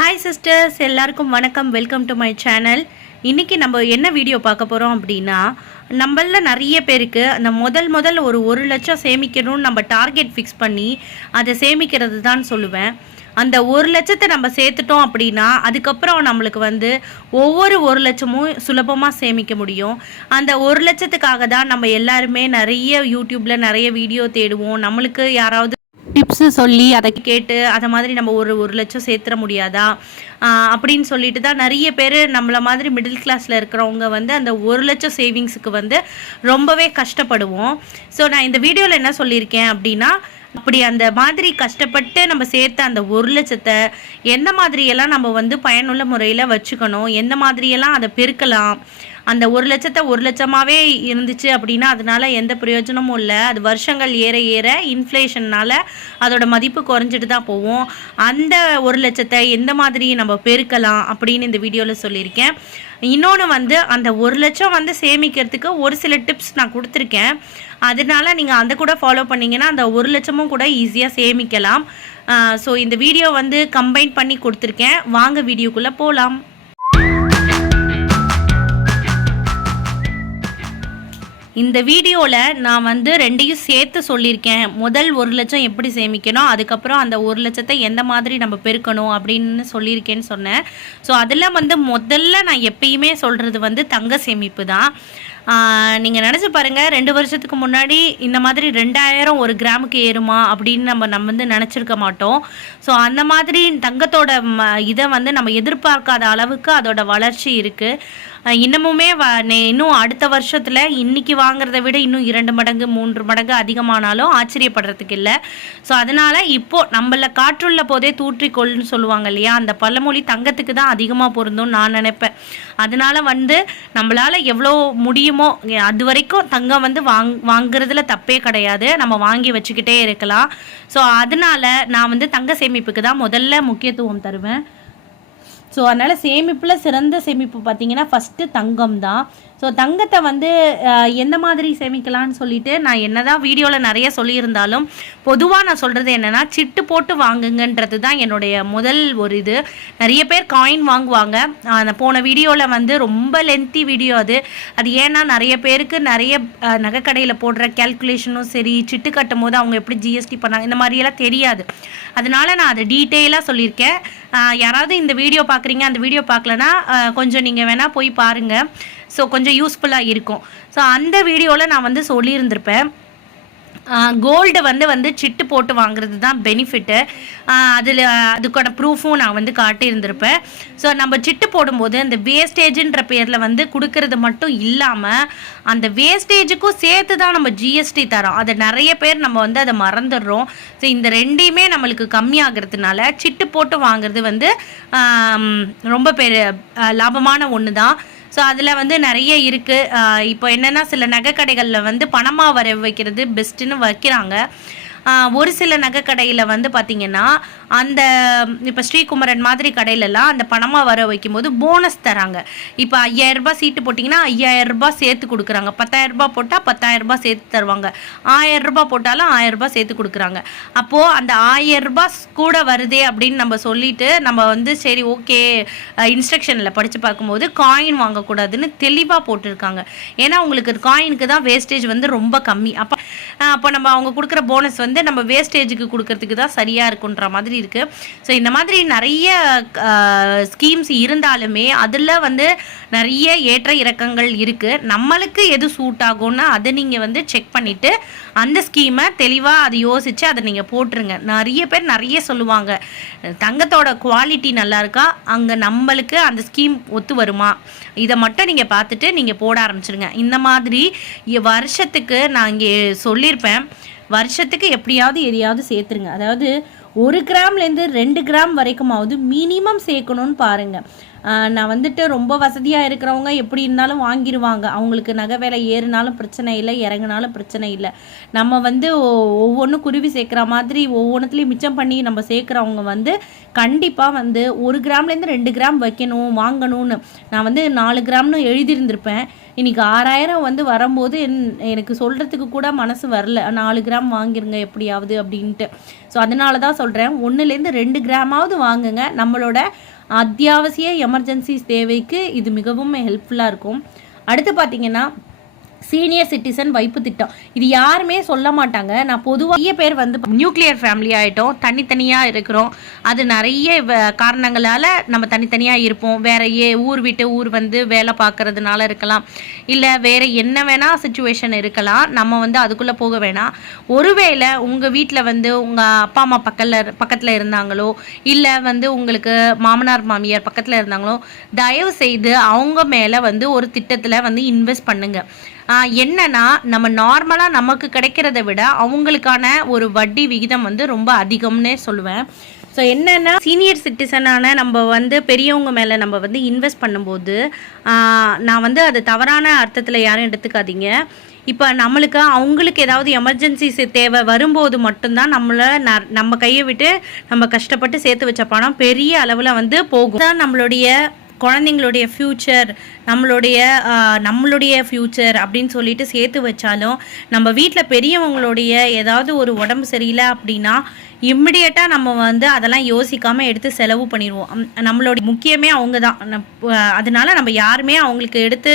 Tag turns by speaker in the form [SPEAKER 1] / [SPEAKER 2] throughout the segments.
[SPEAKER 1] Hi sisters எல்லாருக்கும் வணக்கம். Welcome to my channel இன்றைக்கி நம்ம என்ன வீடியோ பார்க்க போகிறோம் அப்படின்னா நம்மள நிறைய பேருக்கு அந்த முதல் முதல் ஒரு ஒரு லட்சம் சேமிக்கணும்னு நம்ம டார்கெட் ஃபிக்ஸ் பண்ணி அதை சேமிக்கிறது தான் சொல்லுவேன். அந்த ஒரு லட்சத்தை நம்ம சேர்த்துட்டோம் அப்படின்னா அதுக்கப்புறம் நம்மளுக்கு வந்து ஒவ்வொரு ஒரு லட்சமும் சுலபமாக சேமிக்க முடியும். அந்த ஒரு லட்சத்துக்காக தான் நம்ம எல்லாருமே நிறைய யூடியூப்பில் நிறைய வீடியோ தேடுவோம். நம்மளுக்கு யாராவது டிப்ஸு சொல்லி அதை கேட்டு அதை மாதிரி நம்ம ஒரு ஒரு லட்சம் சேர்த்துற முடியாதா? அப்படின்னு சொல்லிட்டு தான் நிறைய பேர் நம்மளை மாதிரி மிடில் கிளாஸில் இருக்கிறவங்க வந்து அந்த ஒரு லட்சம் சேவிங்ஸுக்கு வந்து ரொம்பவே கஷ்டப்படுவோம். ஸோ நான் இந்த வீடியோவில் என்ன சொல்லியிருக்கேன் அப்படின்னா அப்படி அந்த மாதிரி கஷ்டப்பட்டு நம்ம சேர்த்த அந்த ஒரு லட்சத்தை எந்த மாதிரியெல்லாம் நம்ம வந்து பயனுள்ள முறையில் வச்சுக்கணும்? எந்த மாதிரியெல்லாம் அதை பெருக்கலாம்? அந்த ஒரு லட்சத்தை ஒரு லட்சமாகவே இருந்துச்சு அப்படின்னா அதனால எந்த பிரயோஜனமும் இல்லை. அது வருஷங்கள் ஏற ஏற இன்ஃப்ளேஷன்னால அதோட மதிப்பு குறைஞ்சிட்டு தான் போகும். அந்த ஒரு லட்சத்தை எந்த மாதிரி நம்ம பெருக்கலாம் அப்படின்னு இந்த வீடியோவில் சொல்லியிருக்கேன். இன்னொன்று வந்து அந்த ஒரு லட்சம் வந்து சேமிக்கிறதுக்கு ஒரு சில டிப்ஸ் நான் கொடுத்துருக்கேன். அதனால நீங்கள் அந்த கூட ஃபாலோ பண்ணிங்கன்னா அந்த ஒரு லட்சமும் கூட ஈஸியாக சேமிக்கலாம். ஸோ இந்த வீடியோ வந்து கம்பைன் பண்ணி கொடுத்துருக்கேன். வாங்க வீடியோக்குள்ளே போகலாம் இந்த வீடியோவில் நான் வந்து ரெண்டையும் சேர்த்து சொல்லியிருக்கேன். முதல் ஒரு லட்சம் எப்படி சேமிக்கணும் அதுக்கப்புறம் அந்த ஒரு லட்சத்தை எந்த மாதிரி நம்ம பெருக்கணும் அப்படின்னு சொல்லியிருக்கேன்னு சொன்னேன். ஸோ அதில் வந்து முதல்ல நான் எப்பயுமே சொல்கிறது வந்து தங்க சேமிப்பு தான். நீங்கள் நினச்சி பாருங்கள் ரெண்டு வருஷத்துக்கு முன்னாடி இந்த மாதிரி ரெண்டாயிரம் ஒரு கிராமுக்கு ஏறுமா அப்படின்னு நம்ம நம்ம வந்து நினச்சிருக்க மாட்டோம். ஸோ அந்த மாதிரி தங்கத்தோட ம இதை வந்து நம்ம எதிர்பார்க்காத அளவுக்கு அதோட வளர்ச்சி இருக்குது இன்னமுமே வ நே- இன்னும் அடுத்த வருஷத்தில் இன்றைக்கி வாங்குறத விட இன்னும் இரண்டு மடங்கு மூன்று மடங்கு அதிகமானாலும் ஆச்சரியப்படுறதுக்கு இல்லை. ஸோ அதனால் இப்போது நம்மள காற்றுள்ள போதே தூற்றிக்கொள்னு சொல்லுவாங்க இல்லையா? அந்த பழமொழி தங்கத்துக்கு தான் அதிகமாக பொருந்தும் நான் நினைப்பேன். அதனால வந்து நம்மளால் எவ்வளோ முடியுமோ அது வரைக்கும் தங்கம் வந்து வாங் வாங்குறதுல தப்பே கிடையாது. நம்ம வாங்கி வச்சுக்கிட்டே இருக்கலாம். ஸோ அதனால நான் வந்து தங்க சேமிப்புக்கு தான் முதல்ல முக்கியத்துவம் தருவேன். ஸோ அதனால் சேமிப்பில் சிறந்த சேமிப்பு பார்த்தீங்கன்னா ஃபஸ்ட்டு தங்கம் தான் ஸோ தங்கத்தை வந்து எந்த மாதிரி சேமிக்கலாம்னு சொல்லிட்டு நான் என்னதான் வீடியோவில் நிறைய சொல்லியிருந்தாலும் பொதுவாக நான் சொல்கிறது என்னென்னா சிட்டு போட்டு வாங்குங்கன்றது தான் என்னுடைய முதல் ஒரு இது. நிறைய பேர் காயின் வாங்குவாங்க. அந்த போன வீடியோவில் வந்து ரொம்ப லென்த்தி வீடியோ அது. அது ஏன்னா நிறைய பேருக்கு நிறைய நகைக்கடையில் போடுற கேல்குலேஷனும் சரி சிட்டு கட்டும் போது அவங்க எப்படி ஜிஎஸ்டி பண்ணாங்க இந்த மாதிரியெல்லாம் தெரியாது. அதனால நான் அதை டீட்டெயிலாக சொல்லியிருக்கேன். யாராவது இந்த வீடியோ பார்க்குறீங்க அந்த வீடியோ பார்க்கலனா கொஞ்சம் நீங்கள் வேணால் போய் பாருங்கள் ஸோ கொஞ்சம் யூஸ்ஃபுல்லாக இருக்கும். ஸோ அந்த வீடியோவில் நான் வந்து சொல்லியிருந்திருப்பேன். கோல்டு வந்து வந்து சிட்டு போட்டு வாங்குறது தான் பெனிஃபிட்டு அதில் அதுக்கான ப்ரூஃபும் நான் வந்து காட்டியிருந்திருப்பேன். ஸோ நம்ம சிட்டு போடும்போது அந்த வேஸ்டேஜுன்ற பேரில் வந்து கொடுக்கறது மட்டும் இல்லாமல் அந்த வேஸ்டேஜுக்கும் சேர்த்து தான் நம்ம ஜிஎஸ்டி தரோம். அதை நிறைய பேர் நம்ம வந்து அதை மறந்துடுறோம். ஸோ இந்த ரெண்டையுமே நம்மளுக்கு கம்மியாகிறதுனால சிட்டு போட்டு வாங்குறது வந்து ரொம்ப பெரிய லாபமான ஒன்று தான் ஸோ அதில் வந்து நிறைய இருக்குது இப்போ என்னென்னா சில நகை கடைகளில் வந்து பணமாக வர வைக்கிறது பெஸ்ட்டுன்னு வைக்கிறாங்க. ஒரு சில நகை கடையில் வந்து பார்த்திங்கன்னா அந்த இப்போ ஸ்ரீகுமரன் மாதிரி கடையிலலாம் அந்த பணமாக வர வைக்கும்போது போனஸ் தராங்க. இப்போ ஐயாயிரரூபா சீட்டு போட்டிங்கன்னா ஐயாயிரரூபா சேர்த்து கொடுக்குறாங்க. பத்தாயிரரூபா போட்டால் பத்தாயிரரூபா சேர்த்து தருவாங்க. ஆயிரரூபா போட்டாலும் ஆயிரரூபா சேர்த்து கொடுக்குறாங்க. அப்போது அந்த ஆயிரரூபா கூட வருதே அப்படின்னு நம்ம சொல்லிட்டு நம்ம வந்து சரி ஓகே இன்ஸ்ட்ரக்ஷனில் படித்து பார்க்கும்போது காயின் வாங்கக்கூடாதுன்னு தெளிவாக போட்டிருக்காங்க. ஏன்னா உங்களுக்கு காயினுக்கு தான் வேஸ்டேஜ் வந்து ரொம்ப கம்மி. அப்போ அப்போ நம்ம அவங்க கொடுக்குற போனஸ் வந்து வந்து நம்ம வேஸ்டேஜுக்கு கொடுக்கறதுக்கு தான் சரியாக இருக்குன்ற மாதிரி இருக்குது ஸோ இந்த மாதிரி நிறைய ஸ்கீம்ஸ் இருந்தாலுமே அதில் வந்து நிறைய ஏற்ற இறக்கங்கள் இருக்குது நம்மளுக்கு எது சூட் ஆகும்னா அதை நீங்கள் வந்து செக் பண்ணிவிட்டு அந்த ஸ்கீமை தெளிவாக அதை யோசித்து அதை நீங்கள் போட்டுருங்க. நிறைய பேர் நிறைய சொல்லுவாங்க தங்கத்தோட குவாலிட்டி நல்லா இருக்கா? அங்கே நம்மளுக்கு அந்த ஸ்கீம் ஒத்து வருமா? இதை மட்டும் நீங்கள் பார்த்துட்டு நீங்கள் போட ஆரம்பிச்சிருங்க. இந்த மாதிரி வருஷத்துக்கு நான் இங்கே சொல்லியிருப்பேன் வருஷத்துக்கு எப்படியாவது எதையாவது சேர்த்துருங்க. அதாவது ஒரு கிராம்லேருந்து ரெண்டு கிராம் வரைக்குமாவது மினிமம் சேர்க்கணும்னு பாருங்கள் நான் வந்துட்டு ரொம்ப வசதியாக இருக்கிறவங்க எப்படி இருந்தாலும் வாங்கிடுவாங்க அவங்களுக்கு நகை விலை ஏறுனாலும் பிரச்சனை இல்லை இறங்குனாலும் பிரச்சனை இல்லை. நம்ம வந்து ஒவ்வொன்றும் குருவி சேர்க்குற மாதிரி ஒவ்வொன்றுத்துலேயும் மிச்சம் பண்ணி நம்ம சேர்க்குறவங்க வந்து கண்டிப்பாக வந்து ஒரு கிராம்லேருந்து ரெண்டு கிராம் வைக்கணும் வாங்கணும்னு. நான் வந்து நாலு கிராம்னு எழுதியிருந்திருப்பேன். இன்னைக்கு ஆறாயிரம் வந்து வரும்போது என்- எனக்கு சொல்கிறதுக்கு கூட மனசு வரல. நாலு கிராம் வாங்கிருங்க எப்படியாவது அப்படின்ட்டு. ஸோ அதனால தான் சொல்கிறேன் ஒன்றுலேருந்து ரெண்டு கிராமாவது வாங்குங்க. நம்மளோட அத்தியாவசிய எமர்ஜென்சி தேவைக்கு இது மிகவும் ஹெல்ப்ஃபுல்லாக இருக்கும். அடுத்து பார்த்தீங்கன்னா சீனியர் சிட்டிசன் வைப்பு திட்டம். இது யாருமே சொல்ல மாட்டாங்க. நான் பொதுவாக நிறைய பேர் வந்து நியூக்ளியர் ஃபேமிலி ஆகிட்டோம் தனித்தனியாக இருக்கிறோம். அது நிறைய வ- நம்ம தனித்தனியாக இருப்போம். வேற ஏ ஊர் விட்டு ஊர் வந்து வேலை பார்க்கறதுனால இருக்கலாம். இல்லை வேற என்ன வேணால் சுச்சுவேஷன் இருக்கலாம். நம்ம வந்து அதுக்குள்ளே போக வேணாம். ஒருவேளை உங்கள் வீட்டில் வந்து உங்கள் அப்பா அம்மா பக்கத்தில் பக்கத்தில் இருந்தாங்களோ இல்லை வந்து உங்களுக்கு மாமனார் மாமியார் பக்கத்தில் இருந்தாங்களோ தயவு செய்து அவங்க மேலே வந்து ஒரு திட்டத்தில் வந்து இன்வெஸ்ட் பண்ணுங்கள் என்னன்னா நம்ம நார்மலாக நமக்கு கிடைக்கிறத விட அவங்களுக்கான ஒரு வட்டி விகிதம் வந்து ரொம்ப அதிகம்னே சொல்லுவேன். ஸோ என்னென்னா சீனியர் சிட்டிசனான நம்ம வந்து பெரியவங்க மேலே நம்ம வந்து இன்வெஸ்ட் பண்ணும்போது நான் வந்து அது தவறான அர்த்தத்தில் யாரும் எடுத்துக்காதீங்க. இப்போ நம்மளுக்கு அவங்களுக்கு ஏதாவது எமர்ஜென்சிஸ் தேவை வரும்போது மட்டும்தான் நம்மளை ந- நம்ம கையை விட்டு நம்ம கஷ்டப்பட்டு சேர்த்து வச்ச பணம் பெரிய அளவில் வந்து போகும். தான் நம்மளுடைய குழந்தைங்களுடைய ஃப்யூச்சர் நம்மளுடைய நம்மளுடைய ஃப்யூச்சர் அப்படின்னு சொல்லிட்டு சேர்த்து வச்சாலும் நம்ம வீட்டில் பெரியவங்களுடைய ஏதாவது ஒரு உடம்பு சரியில்லை அப்படின்னா இம்மிடியட்டாக நம்ம வந்து அதெல்லாம் யோசிக்காமல் எடுத்து செலவு பண்ணிடுவோம். நம்மளுடைய முக்கியமே அவங்க தான் அதனால நம்ம யாருமே அவங்களுக்கு எடுத்து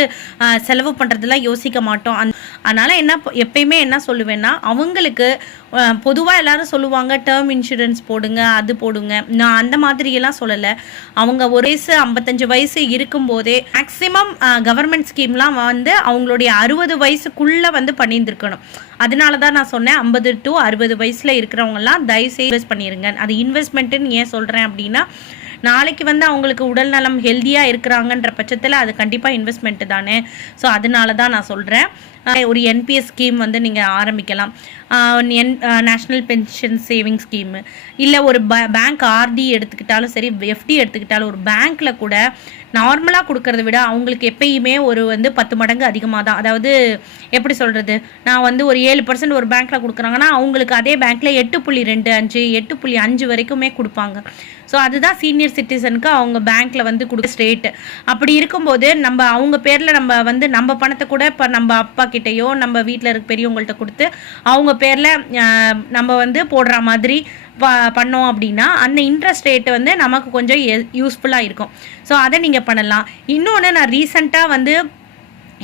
[SPEAKER 1] செலவு பண்ணுறதெல்லாம் யோசிக்க மாட்டோம். அந் அதனால் என்ன எப்பயுமே என்ன சொல்லுவேன்னா அவங்களுக்கு பொதுவாக எல்லாரும் சொல்லுவாங்க டேர்ம் இன்சூரன்ஸ் போடுங்க அது போடுங்க. நான் அந்த மாதிரியெல்லாம் சொல்லலை. அவங்க ஒரு வயசு ஐம்பத்தஞ்சு வயசு இருக்கும்போதே மேக்ஸிமம் கவர்மெண்ட் ஸ்கீம்லாம் வந்து அவங்களுடைய அறுபது வயசுக்குள்ளே வந்து பண்ணியிருந்துருக்கணும். அதனால தான் நான் சொன்னேன் ஐம்பது டு அறுபது வயசில் இருக்கிறவங்கலாம் தயவுசெய்து இன்வெஸ்ட் பண்ணிடுங்க அது இன்வெஸ்ட்மெண்ட்டுன்னு ஏன் சொல்கிறேன் அப்படின்னா நாளைக்கு வந்து அவங்களுக்கு உடல் நலம் ஹெல்த்தியாக இருக்கிறாங்கன்ற பட்சத்தில் அது கண்டிப்பாக இன்வெஸ்ட்மெண்ட்டு தானே. ஸோ அதனால தான் நான் சொல்கிறேன் ஒரு என்பிஎஸ் ஸ்கீம் வந்து நீங்கள் ஆரம்பிக்கலாம். என் நேஷ்னல் பென்ஷன் சேவிங் ஸ்கீமு இல்லை ஒரு பேங்க் ஆர்டி எடுத்துக்கிட்டாலும் சரி எஃப்டி எடுத்துக்கிட்டாலும் ஒரு பேங்க்கில் கூட நார்மலாக கொடுக்கறத விட அவங்களுக்கு எப்பயுமே ஒரு வந்து பத்து மடங்கு அதிகமாக தான். அதாவது எப்படி சொல்கிறது நான் வந்து ஒரு ஏழு பர்சன்ட் ஒரு பேங்க்கில் கொடுக்குறாங்கன்னா அவங்களுக்கு அதே பேங்க்கில் எட்டு புள்ளி ரெண்டு அஞ்சு எட்டு புள்ளி அஞ்சு வரைக்குமே கொடுப்பாங்க. ஸோ அதுதான் சீனியர் சிட்டிசனுக்கு அவங்க பேங்க்கில் வந்து கொடுக்க ஸ்டேட்டு அப்படி இருக்கும்போது நம்ம அவங்க பேரில் நம்ம வந்து நம்ம பணத்தை கூட இப்போ நம்ம அப்பா கிட்டேயோ நம்ம வீட்டில் இருக்க பெரியவங்கள்ட்ட கொடுத்து அவங்க பேரில் நம்ம வந்து போடுற மாதிரி ப- பண்ணோம் அப்படின்னா அந்த இன்ட்ரெஸ்ட் ரேட்டு வந்து நமக்கு கொஞ்சம் யூஸ்ஃபுல்லாக இருக்கும். ஸோ அதை நீங்கள் பண்ணலாம். இன்னொன்று நான் ரீசண்டாக வந்து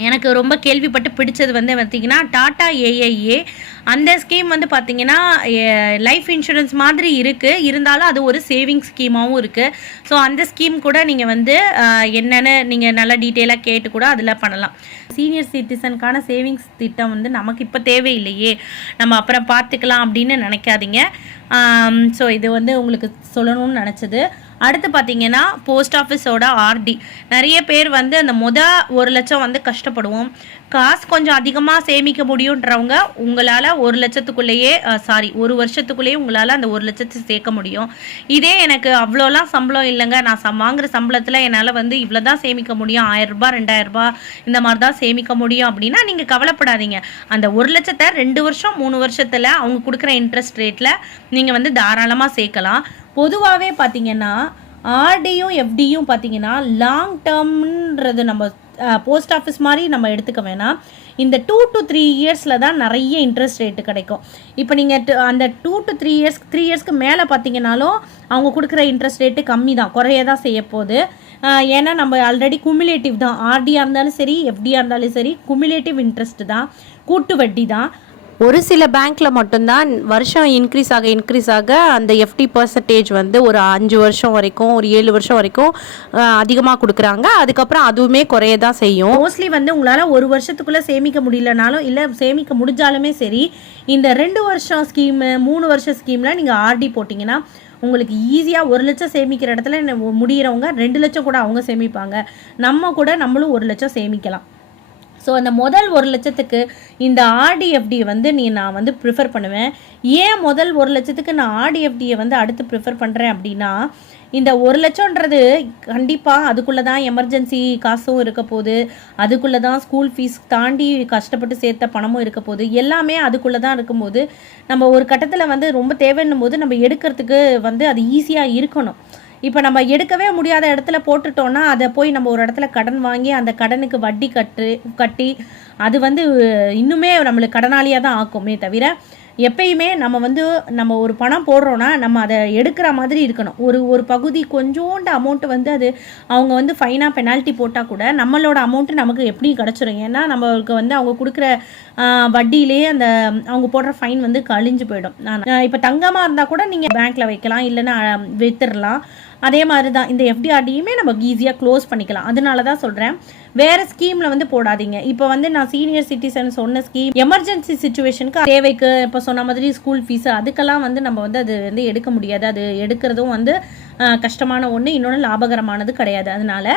[SPEAKER 1] எனக்கு ரொம்ப கேள்விப்பட்டு பிடிச்சது வந்து பார்த்தீங்கன்னா டாடா ஏஐஏ அந்த ஸ்கீம் வந்து பார்த்தீங்கன்னா லைஃப் இன்சூரன்ஸ் மாதிரி இருக்குது இருந்தாலும் அது ஒரு சேவிங் ஸ்கீமாகவும் இருக்குது ஸோ அந்த ஸ்கீம் கூட நீங்கள் வந்து என்னென்னு என்னன்னு நீங்கள் நல்லா டீட்டெயிலாக கேட்டு கூட அதில் பண்ணலாம். சீனியர் சிட்டிசனுக்கான சேவிங்ஸ் திட்டம் வந்து நமக்கு இப்போ தேவையில்லையே. நம்ம அப்புறம் பார்த்துக்கலாம் அப்படின்னு நினைக்காதீங்க. ஸோ இது வந்து உங்களுக்கு சொல்லணும்னு நினச்சது. அடுத்து பார்த்தீங்கன்னா போஸ்ட் ஆஃபீஸோட ஆர்டி. நிறைய பேர் வந்து அந்த முத ஒரு லட்சம் வந்து கஷ்டப்படுவோம். காசு கொஞ்சம் அதிகமாக சேமிக்க முடியுன்றவங்க உங்களால் ஒரு லட்சத்துக்குள்ளேயே சாரி ஒரு வருஷத்துக்குள்ளேயே உங்களால் அந்த ஒரு லட்சத்தை சேர்க்க முடியும். இதே எனக்கு அவ்வளோலாம் சம்பளம் இல்லைங்க. நான் சம் வாங்குற சம்பளத்தில் என்னால் வந்து இவ்வளோ தான் சேமிக்க முடியும். ஆயிரரூபா ரெண்டாயிரரூபா இந்த மாதிரி தான் சேமிக்க முடியும் அப்படின்னா நீங்கள் கவலைப்படாதீங்க. அந்த ஒரு லட்சத்தை ரெண்டு வருஷம் மூணு வருஷத்தில் அவங்க கொடுக்குற இன்ட்ரெஸ்ட் ரேட்டில் நீங்கள் வந்து தாராளமாக சேர்க்கலாம். பொதுவாகவே பார்த்தீங்கன்னா ஆர்டியும் எஃப்டியும் பார்த்தீங்கன்னா லாங் டேர்ம்ன்றது நம்ம போஸ்ட் ஆஃபீஸ் மாதிரி நம்ம எடுத்துக்க வேணாம். இந்த டூ டு த்ரீ இயர்ஸில் தான் நிறைய இன்ட்ரெஸ்ட் ரேட்டு கிடைக்கும். இப்போ நீங்கள் அந்த two to three years three இயர்ஸ்க்கு மேலே பார்த்தீங்கனாலும் அவங்க கொடுக்குற இன்ட்ரெஸ்ட் ரேட்டு கம்மி தான் குறைய தான் செய்ய போகுது. ஏன்னா நம்ம ஆல்ரெடி குமுலேட்டிவ் தான். ஆர்டியாக இருந்தாலும் சரி எஃப்டியாக இருந்தாலும் சரி குமுலேட்டிவ் இன்ட்ரெஸ்ட் தான். கூட்டு வட்டி தான். ஒரு சில பேங்க்கில் மட்டும்தான் வருஷம் இன்க்ரீஸ் ஆக இன்க்ரீஸ் ஆக அந்த எஃப்டி பர்சன்டேஜ் வந்து ஒரு அஞ்சு வருஷம் வரைக்கும் ஒரு ஏழு வருஷம் வரைக்கும் அதிகமாக கொடுக்குறாங்க. அதுக்கப்புறம் அதுவுமே குறைய தான் செய்யும். மோஸ்ட்லி வந்து உங்களால் ஒரு வருஷத்துக்குள்ளே சேமிக்க முடியலனாலும் இல்லை சேமிக்க முடிஞ்சாலுமே சரி இந்த ரெண்டு வருஷம் ஸ்கீமு மூணு வருஷம் ஸ்கீமில் நீங்கள் ஆர்டி போட்டிங்கன்னா உங்களுக்கு ஈஸியாக ஒரு லட்சம் சேமிக்கிற இடத்துல முடிகிறவங்க முடியிறவங்க ரெண்டு லட்சம் கூட அவங்க சேமிப்பாங்க. நம்ம கூட நம்மளும் ஒரு லட்சம் சேமிக்கலாம். ஸோ அந்த முதல் ஒரு லட்சத்துக்கு இந்த ஆர்டிஎஃப்டி வந்து நீ நான் வந்து ப்ரிஃபர் பண்ணுவேன். ஏன் முதல் ஒரு லட்சத்துக்கு நான் ஆர்டிஎஃப்டியை வந்து அடுத்து ப்ரிஃபர் பண்ணுறேன் அப்படின்னா இந்த ஒரு லட்சன்றது கண்டிப்பாக அதுக்குள்ளே தான் எமர்ஜென்சி காசும் இருக்க போகுது. அதுக்குள்ளே தான் ஸ்கூல் ஃபீஸ் தாண்டி கஷ்டப்பட்டு சேர்த்த பணமும் இருக்க போகுது. எல்லாமே அதுக்குள்ளே தான் இருக்கும்போது நம்ம ஒரு கட்டத்தில் வந்து ரொம்ப தேவைன்னும் போது நம்ம எடுக்கிறதுக்கு வந்து அது ஈஸியாக இருக்கணும். இப்போ நம்ம எடுக்கவே முடியாத இடத்துல போட்டுட்டோம்னா அதை போய் நம்ம ஒரு இடத்துல கடன் வாங்கி அந்த கடனுக்கு வட்டி கட்டு கட்டி அது வந்து இன்னுமே நம்மளுக்கு கடனாளியாக தான் ஆக்குமே தவிர எப்பயுமே நம்ம வந்து நம்ம ஒரு பணம் போடுறோன்னா நம்ம அதை எடுக்கிற மாதிரி இருக்கணும். ஒரு ஒரு பகுதி கொஞ்சோண்டு அமௌண்ட்டு வந்து அது அவங்க வந்து ஃபைனாக பெனால்ட்டி போட்டால் கூட நம்மளோட அமௌண்ட்டு நமக்கு எப்படியும் கிடச்சிரும். ஏன்னா நம்மளுக்கு வந்து அவங்க கொடுக்குற வட்டியிலே அந்த அவங்க போடுற ஃபைன் வந்து கழிஞ்சு போயிடும். இப்போ தங்கமாக இருந்தால் கூட நீங்கள் பேங்க்கில் வைக்கலாம் இல்லைன்னா வித்துடலாம். அதே மாதிரி தான் இந்த எஃப்டிஆர்டியுமே நம்ம ஈஸியாக க்ளோஸ் பண்ணிக்கலாம். அதனால தான் சொல்கிறேன் வேறு ஸ்கீமில் வந்து போடாதீங்க. இப்போ வந்து நான் சீனியர் சிட்டிசன் சொன்ன ஸ்கீம் எமர்ஜென்சி சுச்சுவேஷனுக்கு தேவைக்கு இப்போ சொன்ன மாதிரி ஸ்கூல் ஃபீஸு அதுக்கெல்லாம் வந்து நம்ம வந்து அது வந்து எடுக்க முடியாது. அது எடுக்கிறதும் வந்து கஷ்டமான ஒன்று இன்னொன்று லாபகரமானது கிடையாது. அதனால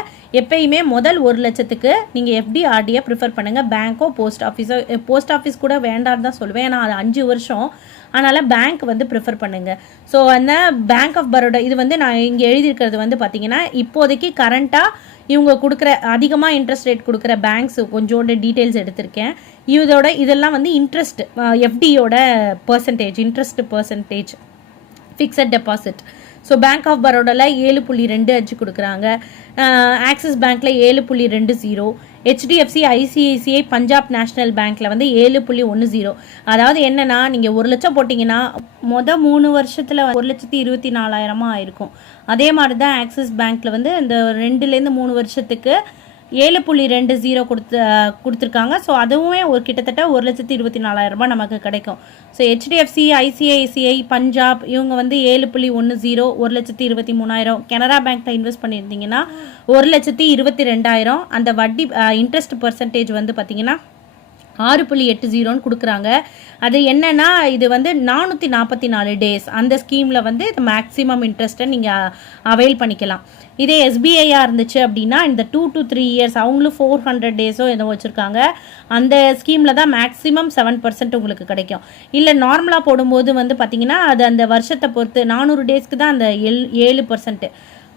[SPEAKER 1] எப்பயுமே முதல் ஒரு லட்சத்துக்கு நீங்கள் எஃப்டிஆர்டியை ப்ரிஃபர் பண்ணுங்கள் பேங்க்கோ போஸ்ட் ஆஃபீஸோ போஸ்ட் ஆஃபீஸ் கூட வேண்டான்னு தான் சொல்லுவேன். ஏன்னா அது அஞ்சு வருஷம் அதனால் பேங்க் வந்து ப்ரிஃபர் பண்ணுங்கள் ஸோ அந்த பேங்க் ஆஃப் பரோடா இது வந்து நான் இங்கே எழுதியிருக்கிறது வந்து பார்த்தீங்கன்னா இப்போதைக்கு கரண்ட்டாக இவங்க கொடுக்குற அதிகமாக இன்ட்ரெஸ்ட் ரேட் கொடுக்குற பேங்க்ஸ் கொஞ்சோண்டு டீட்டெயில்ஸ் எடுத்திருக்கேன். இதோட இதெல்லாம் வந்து interest எஃப்டியோட percentage interest percentage fixed deposit so bank of பரோடாவில் ஏழு புள்ளி ரெண்டு அஞ்சு கொடுக்குறாங்க. ஆக்சிஸ் பேங்க்கில் ஏழு புள்ளி ரெண்டு zero HDFC ICICI Punjab national பேங்க்கில் வந்து ஏழு புள்ளி ஒன்று ஜீரோ அதாவது என்னென்னா நீங்கள் ஒரு லட்சம் போட்டிங்கன்னா மொதல் மூணு வருஷத்தில் ஒரு லட்சத்தி இருபத்தி நாலாயிரமாக ஆயிருக்கும். அதே மாதிரி தான் ஆக்சிஸ் பேங்க்கில் வந்து இந்த ரெண்டுலேருந்து மூணு வருஷத்துக்கு ஏழு புள்ளி ரெண்டு ஜீரோ கொடுத்து கொடுத்துருக்காங்க. ஸோ அதுவுமே ஒரு கிட்டத்தட்ட ஒரு லட்சத்தி இருபத்தி நாலாயிரம் ரூபாய் நமக்கு கிடைக்கும். ஸோ ஹெச்டிஎஃப்சி ஐசிஐசிஐ பஞ்சாப் இவங்க வந்து ஏழு புள்ளி ஒன்று ஜீரோ ஒரு லட்சத்தி இருபத்தி மூணாயிரம். கனரா பேங்க்கில் இன்வெஸ்ட் பண்ணியிருந்தீங்கன்னா ஒரு லட்சத்தி இருபத்தி ரெண்டாயிரம். அந்த வட்டி இன்ட்ரெஸ்ட் பர்சன்டேஜ் வந்து பார்த்திங்கன்னா ஆறு புள்ளி எட்டு ஜீரோன்னு கொடுக்குறாங்க. அது என்னென்னா இது வந்து நானூற்றி நாற்பத்தி நாலு டேஸ் அந்த ஸ்கீமில் வந்து இது மேக்ஸிமம் இன்ட்ரெஸ்ட்டை நீங்கள் அவைல் பண்ணிக்கலாம். இதே எஸ்பிஐயாக இருந்துச்சு அப்படின்னா இந்த டூ டு த்ரீ இயர்ஸ் அவங்களும் ஃபோர் ஹண்ட்ரட் டேஸோ ஏதோ வச்சுருக்காங்க. அந்த ஸ்கீமில் தான் மேக்ஸிமம் செவன் பர்சன்ட் உங்களுக்கு கிடைக்கும். இல்லை நார்மலாக போடும்போது வந்து பார்த்திங்கன்னா அது அந்த வருஷத்தை பொறுத்து நானூறு டேஸ்க்கு தான் அந்த எல் ஏழு பர்சன்ட்டு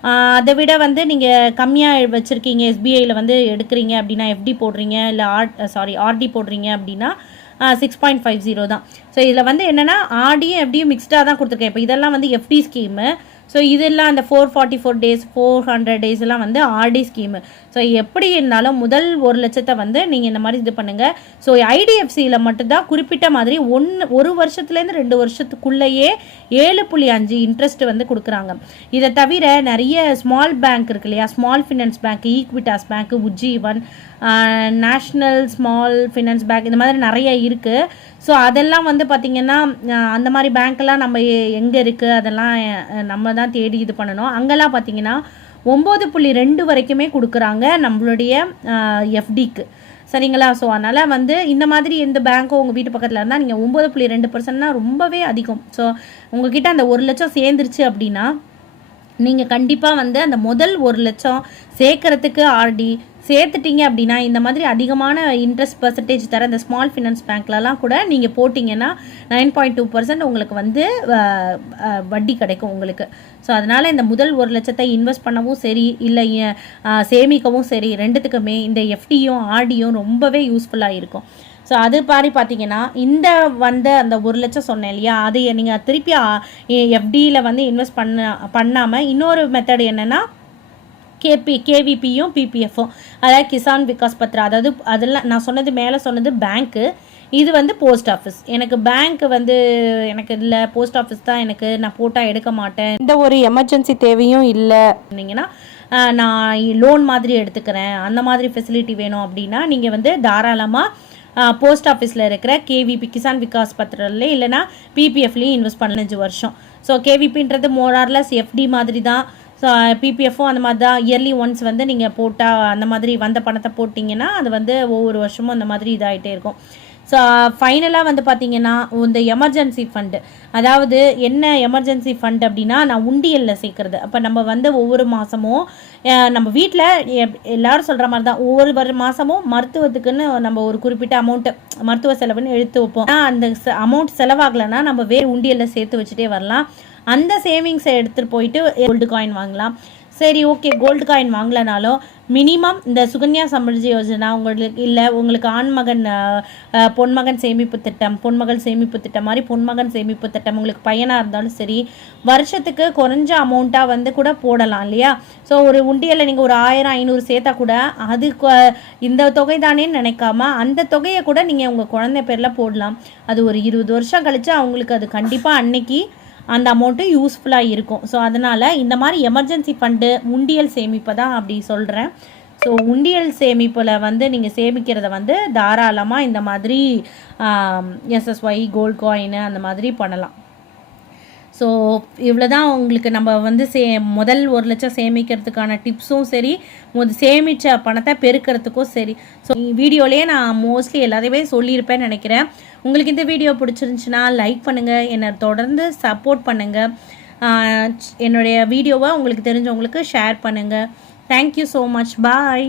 [SPEAKER 1] அதை விட வந்து நீங்கள் கம்மியாக வச்சுருக்கீங்க எஸ்பிஐயில் வந்து எடுக்கிறீங்க அப்படின்னா எஃப்டி போடுறீங்க இல்லை ஆர் சாரி ஆர்டி போடுறீங்க அப்படின்னா சிக்ஸ் பாயிண்ட் ஃபைவ் ஜீரோ தான். ஸோ இதில் வந்து என்னென்னா ஆர்டியும் எஃப்டியும் மிக்ஸ்டாக தான் கொடுத்துருக்கேன். இப்போ இதெல்லாம் வந்து எஃப்டி ஸ்கீமு ஸோ இதெல்லாம் அந்த four forty four days four hundred days எல்லாம் வந்து ஆர்டி ஸ்கீமு ஸோ எப்படி இருந்தாலும் முதல் ஒரு லட்சத்தை வந்து நீங்கள் இந்த மாதிரி இது பண்ணுங்கள் ஸோ ஐடிஎஃப்சியில் மட்டும்தான் குறிப்பிட்ட மாதிரி ஒன்று ஒரு வருஷத்துலேருந்து ரெண்டு வருஷத்துக்குள்ளேயே ஏழு புள்ளி அஞ்சு இன்ட்ரெஸ்ட் வந்து கொடுக்குறாங்க. இதை தவிர நிறைய ஸ்மால் பேங்க் இருக்கு இல்லையா? Small finance bank Equitas bank Ujjivan national small finance bank இந்த மாதிரி நிறைய இருக்குது ஸோ அதெல்லாம் வந்து பார்த்திங்கன்னா அந்த மாதிரி பேங்க்கெல்லாம் நம்ம எங்கே இருக்குது அதெல்லாம் நம்ம தான் தேடி இது பண்ணணும். அங்கெல்லாம் பார்த்திங்கன்னா ஒம்பது புள்ளி ரெண்டு வரைக்குமே கொடுக்குறாங்க நம்மளுடைய எஃப்டிக்கு சரிங்களா? ஸோ அதனால் வந்து இந்த மாதிரி எந்த பேங்க்கோ உங்கள் வீட்டு பக்கத்தில் இருந்தால் நீங்கள் ஒம்பது புள்ளி ரெண்டு பர்சன்ட்னா ரொம்பவே அதிகம். ஸோ உங்ககிட்ட அந்த ஒரு லட்சம் சேர்ந்துருச்சு அப்படின்னா நீங்கள் கண்டிப்பாக வந்து அந்த முதல் ஒரு லட்சம் சேர்க்கறதுக்கு ஆர்டி சேர்த்துட்டீங்க அப்படின்னா இந்த மாதிரி அதிகமான இன்ட்ரெஸ்ட் பர்சன்டேஜ் தர இந்த ஸ்மால் ஃபினான்ஸ் பேங்க்லலாம் கூட நீங்கள் போட்டிங்கன்னா நைன் பாயிண்ட் டூ பர்சன்ட் உங்களுக்கு வந்து வட்டி கிடைக்கும் உங்களுக்கு. ஸோ அதனால் இந்த முதல் ஒரு லட்சத்தை இன்வெஸ்ட் பண்ணவும் சரி இல்லை சேமிக்கவும் சரி ரெண்டுத்துக்குமே இந்த எஃப்டியும் ஆர்டியும் ரொம்பவே யூஸ்ஃபுல்லாக இருக்கும். ஸோ அது மாதிரி பார்த்தீங்கன்னா இந்த வந்த அந்த ஒரு லட்சம் சொன்னேன் இல்லையா? அது நீங்கள் திருப்பி எஃப்டியில் வந்து இன்வெஸ்ட் பண்ண பண்ணாமல் இன்னொரு மெத்தட் என்னென்னா கேபி கேவிபியும் பிபிஎஃப்பும். அதாவது கிசான் விகாஸ் பத்ரா அதாவது அதெல்லாம் நான் சொன்னது மேலே சொன்னது பேங்க்கு இது வந்து போஸ்ட் ஆஃபீஸ் எனக்கு பேங்க் வந்து எனக்கு இல்லை போஸ்ட் ஆஃபீஸ் தான் எனக்கு நான் போட்டால் எடுக்க மாட்டேன். இந்த ஒரு எமர்ஜென்சி தேவையும் இல்லை. அப்படிங்கன்னா நான் லோன் மாதிரி எடுத்துக்கிறேன். அந்த மாதிரி ஃபெசிலிட்டி வேணும் அப்படின்னா நீங்கள் வந்து தாராளமாக போஸ்ட் ஆஃபீஸில் இருக்கிற கேவிபி கிசான் விகாஸ் பத்திரம்லேயே இல்லைனா பிபிஎஃப்லேயும் இன்வெஸ்ட் பதினஞ்சு வருஷம். ஸோ கேவிபின்றது மோரார்லஸ் எஃப்டி மாதிரி தான் ஸோ பிபிஎஃப்பும் அந்த மாதிரி தான் இயர்லி ஒன்ஸ் வந்து நீங்கள் போட்டால் அந்த மாதிரி வந்த பணத்தை போட்டிங்கன்னா அது வந்து ஒவ்வொரு வருஷமும் அந்த மாதிரி இதாகிட்டே இருக்கும். ஸோ ஃபைனலாக uh, வந்து பார்த்திங்கன்னா இந்த எமர்ஜென்சி ஃபண்டு அதாவது என்ன எமர்ஜென்சி ஃபண்ட் அப்படின்னா நான் உண்டியலில் சேர்க்குறது. அப்போ நம்ம வந்து ஒவ்வொரு மாதமும் நம்ம வீட்டில் எல்லோரும் சொல்கிற மாதிரி தான் ஒவ்வொரு மாதமும் மருத்துவத்துக்குன்னு நம்ம ஒரு குறிப்பிட்ட அமௌண்ட்டு மருத்துவ செலவுன்னு எடுத்து வைப்போம். அந்த அமௌண்ட் செலவாகலைன்னா நம்ம வேறு உண்டியலில் சேர்த்து வச்சுட்டே வரலாம். அந்த சேவிங்ஸை எடுத்துகிட்டு போயிட்டு கோல்டு காயின் வாங்கலாம். சரி ஓகே கோல்டு காயின் வாங்கலனாலும் மினிமம் இந்த சுகன்யா சமரிஜி யோஜனா உங்களுக்கு இல்லை உங்களுக்கு ஆண்மகன் பொன்மகன் சேமிப்பு திட்டம் பொன்மகள் சேமிப்பு திட்டம் மாதிரி பொன்மகன் சேமிப்பு திட்டம் உங்களுக்கு பையனாக இருந்தாலும் சரி வருஷத்துக்கு குறைஞ்ச அமௌண்ட்டாக வந்து கூட போடலாம் இல்லையா? ஸோ ஒரு உண்டியலில் நீங்கள் ஒரு ஆயிரம் ஐநூறு சேர்த்தா கூட அது இந்த தொகை தானேன்னு நினைக்காம அந்த தொகையை கூட நீங்கள் உங்கள் குழந்தை பேரில் போடலாம். அது ஒரு இருபது வருஷம் கழிச்சு அவங்களுக்கு அது கண்டிப்பாக அன்னைக்கு அந்த அமௌண்ட்டு யூஸ்ஃபுல்லாக இருக்கும். ஸோ அதனால் இந்த மாதிரி எமர்ஜென்சி ஃபண்டு உண்டியல் சேமிப்பை தான் அப்படி சொல்கிறேன் ஸோ உண்டியல் சேமிப்பில் வந்து நீங்கள் சேமிக்கிறத வந்து தாராளமாக இந்த மாதிரி எஸ்எஸ்ஒய் கோல்ட் காயின் அந்த மாதிரி பண்ணலாம். ஸோ இவ்வளோ தான் உங்களுக்கு நம்ம வந்து சே முதல் ஒரு லட்சம் சேமிக்கிறதுக்கான டிப்ஸும் சரி முத சேமித்த பணத்தை பெருக்கிறதுக்கும் சரி. ஸோ வீடியோலேயே நான் மோஸ்ட்லி எல்லாத்தையுமே சொல்லியிருப்பேன்னு நினைக்கிறேன். உங்களுக்கு இந்த வீடியோ பிடிச்சிருந்துச்சுன்னா லைக் பண்ணுங்கள் என்னை தொடர்ந்து சப்போர்ட் பண்ணுங்கள் என்னுடைய வீடியோவை உங்களுக்கு தெரிஞ்சவங்களுக்கு ஷேர் பண்ணுங்கள் தேங்க்யூ ஸோ மச் பாய்